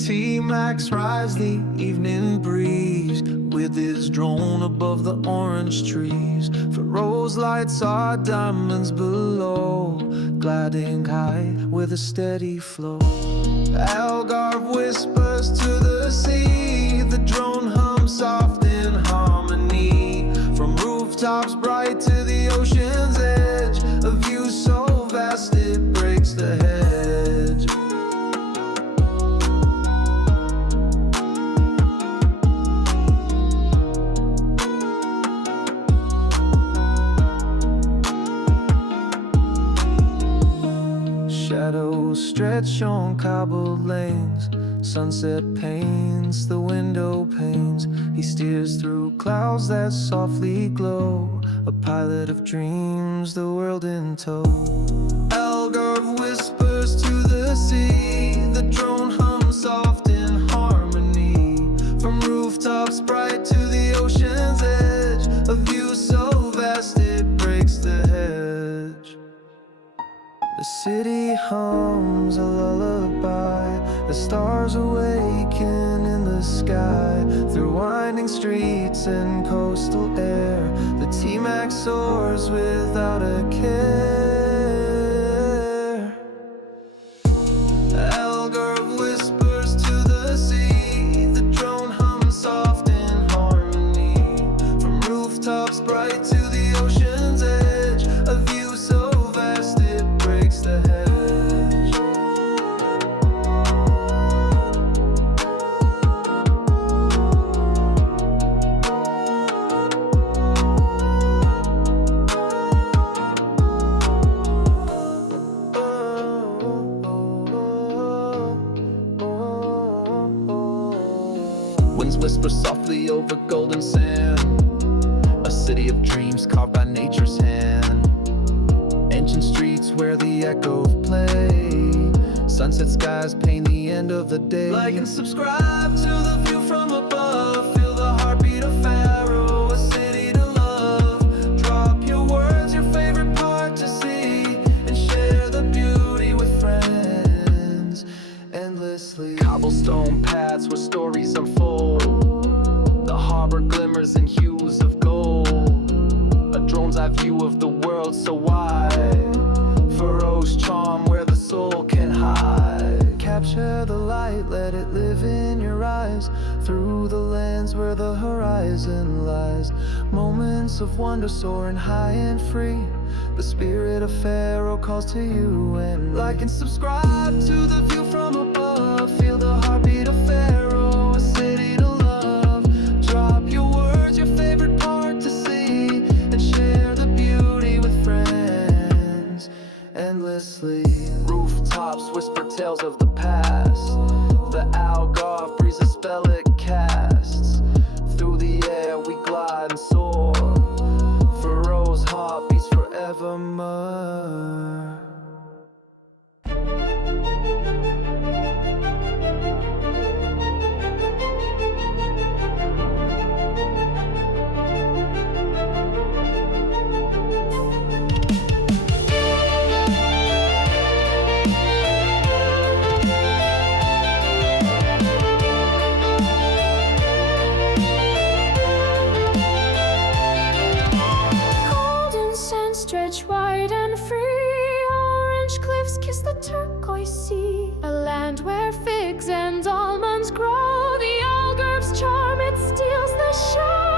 TMax rides the evening breeze with his drone above the orange trees. Faro's lights are diamonds below, gliding high with a steady flow. Algarve whispers to the sea, the drone hums soft in harmony. From rooftops bright to the ocean's edge, a view so vast it breaks the hedge. Shadows stretch on cobbled lanes, sunset paints the window panes. He steers through clouds that softly glow, a pilot of dreams, the world in tow. Algarve whispers to the sea, the drone hums soft in harmony. From rooftops bright to the ocean's edge, a view so vast it breaks the hedge. The city hums a lullaby, the stars awaken in the sky. Through winding streets and coastal air, the TMax soars without a care. Algarve whispers to the sea, the drone hums soft in harmony. From rooftops bright to the ocean's edge, a view so vast it breaks the hedge. Winds whisper softly over golden sand, a city of dreams carved by nature's hand. Ancient streets where the echoes play, sunset skies paint the end of the day. Like and subscribe to the view from above, feel the heartbeat of Faro, a city to love. Drop your words, your favorite part to see, and share the beauty with friends endlessly. Cobblestone paths where stories unfold, the harbor glimmers in hues of gold. A drone's eye view of the world so wide, Faro's charm where the soul can hide. Capture the light, let it live in your eyes, through the lens where the horizon lies. Moments of wonder soaring high and free, the spirit of Faro calls to you. And like and subscribe to the view from above, feel the heartbeat of Faro, a city to love. Drop your words, your favorite part to see, and share the beauty with friends endlessly. Rooftops whisper tales of the past, the Algarve breeze a spell it casts. Through the air we glide and soar, Faro's heart beats forevermore. Stretch wide and free, orange cliffs kiss the turquoise sea. A land where figs and almonds grow, the Algarve's charm, it steals the show.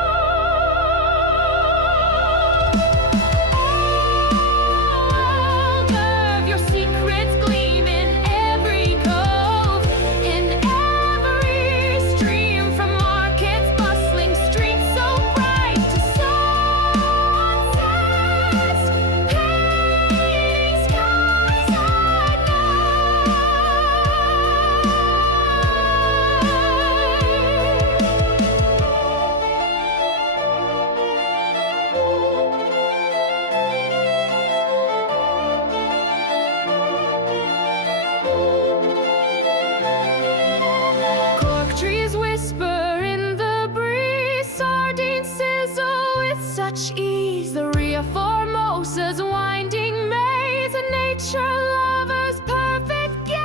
Algarve, your secrets gleam in every cove, in every stream, from markets bustling streets so bright to sunsets. Trees whisper in the breeze, sardines sizzle with such ease. The Ria Formosa's winding maze, a nature lover's perfect gaze.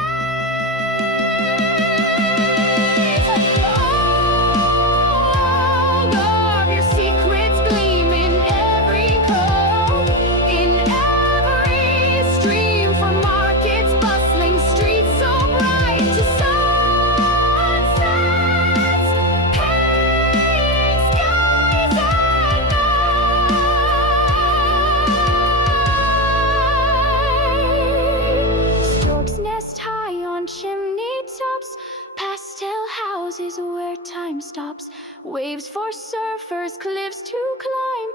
Algarve is where time stops. Waves for surfers, cliffs to climb.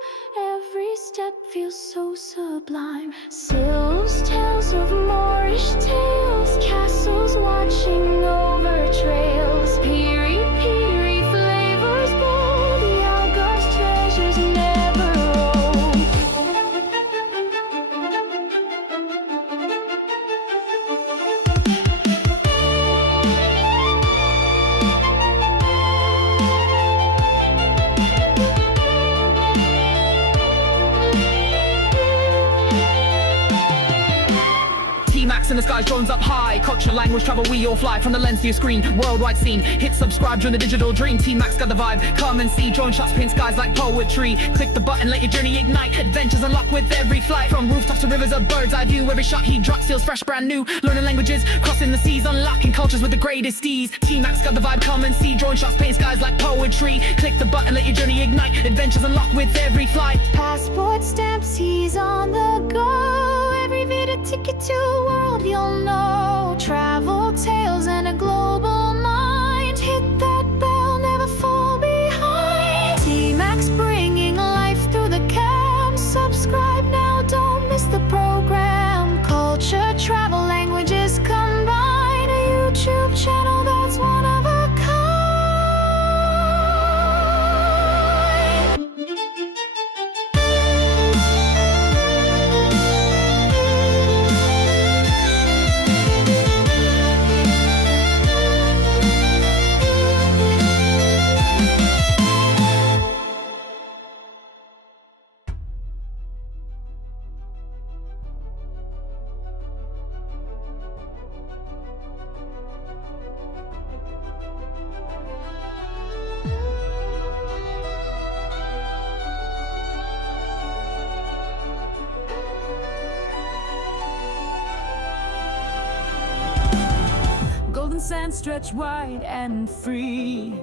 Every step feels so sublime. Sills, tales of Moorish tales, castles watching over trails. Piri piri flavors bold, the Algarve's treasures never old. TMax in the skies, drones up high. Culture, language, travel, we all fly. From the lens to your screen, worldwide scene. Hit subscribe, join the digital dream. TMax got the vibe, come and see. Drone shots paint skies like poetry. Click the button, let your journey ignite. Adventures unlock with every flight. From rooftops to rivers of bird's eye view. Every shot he drops feels fresh, brand new. Learning languages, crossing the seas. Unlocking cultures with the greatest ease. TMax got the vibe, come and see. Drone shots paint skies like poetry. Click the button, let your journey ignite. Adventures unlock with every flight. Passport stamps, he's on the go. Every video ticket to a world you'll know. Travel tales and a global mind. Hit that bell, never fall behind. TMax bringing life through the cam. Subscribe now, don't miss the program. Culture, travel, languages combine. A YouTube channel that's one of a kind. Golden sands stretch wide and free.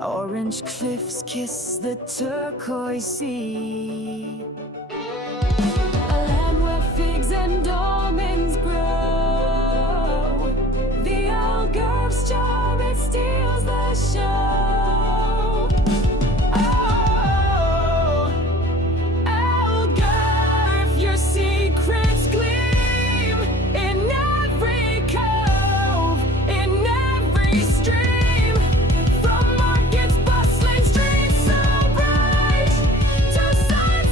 Orange cliffs kiss the turquoise sea. A land where figs and almonds grow. The Algarve's charm, it steals the show. Oh, Algarve, your secrets gleam in every cove, in every stream. From markets bustling, streets so bright, to sunset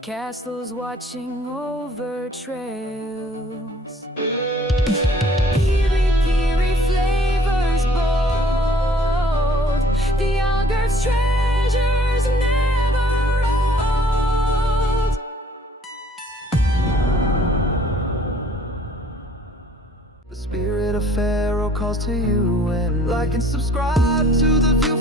Castles watching over trails. Peary flavors bold. The Algarve's treasures never old. The spirit of Pharaoh calls to you, and like and subscribe to the view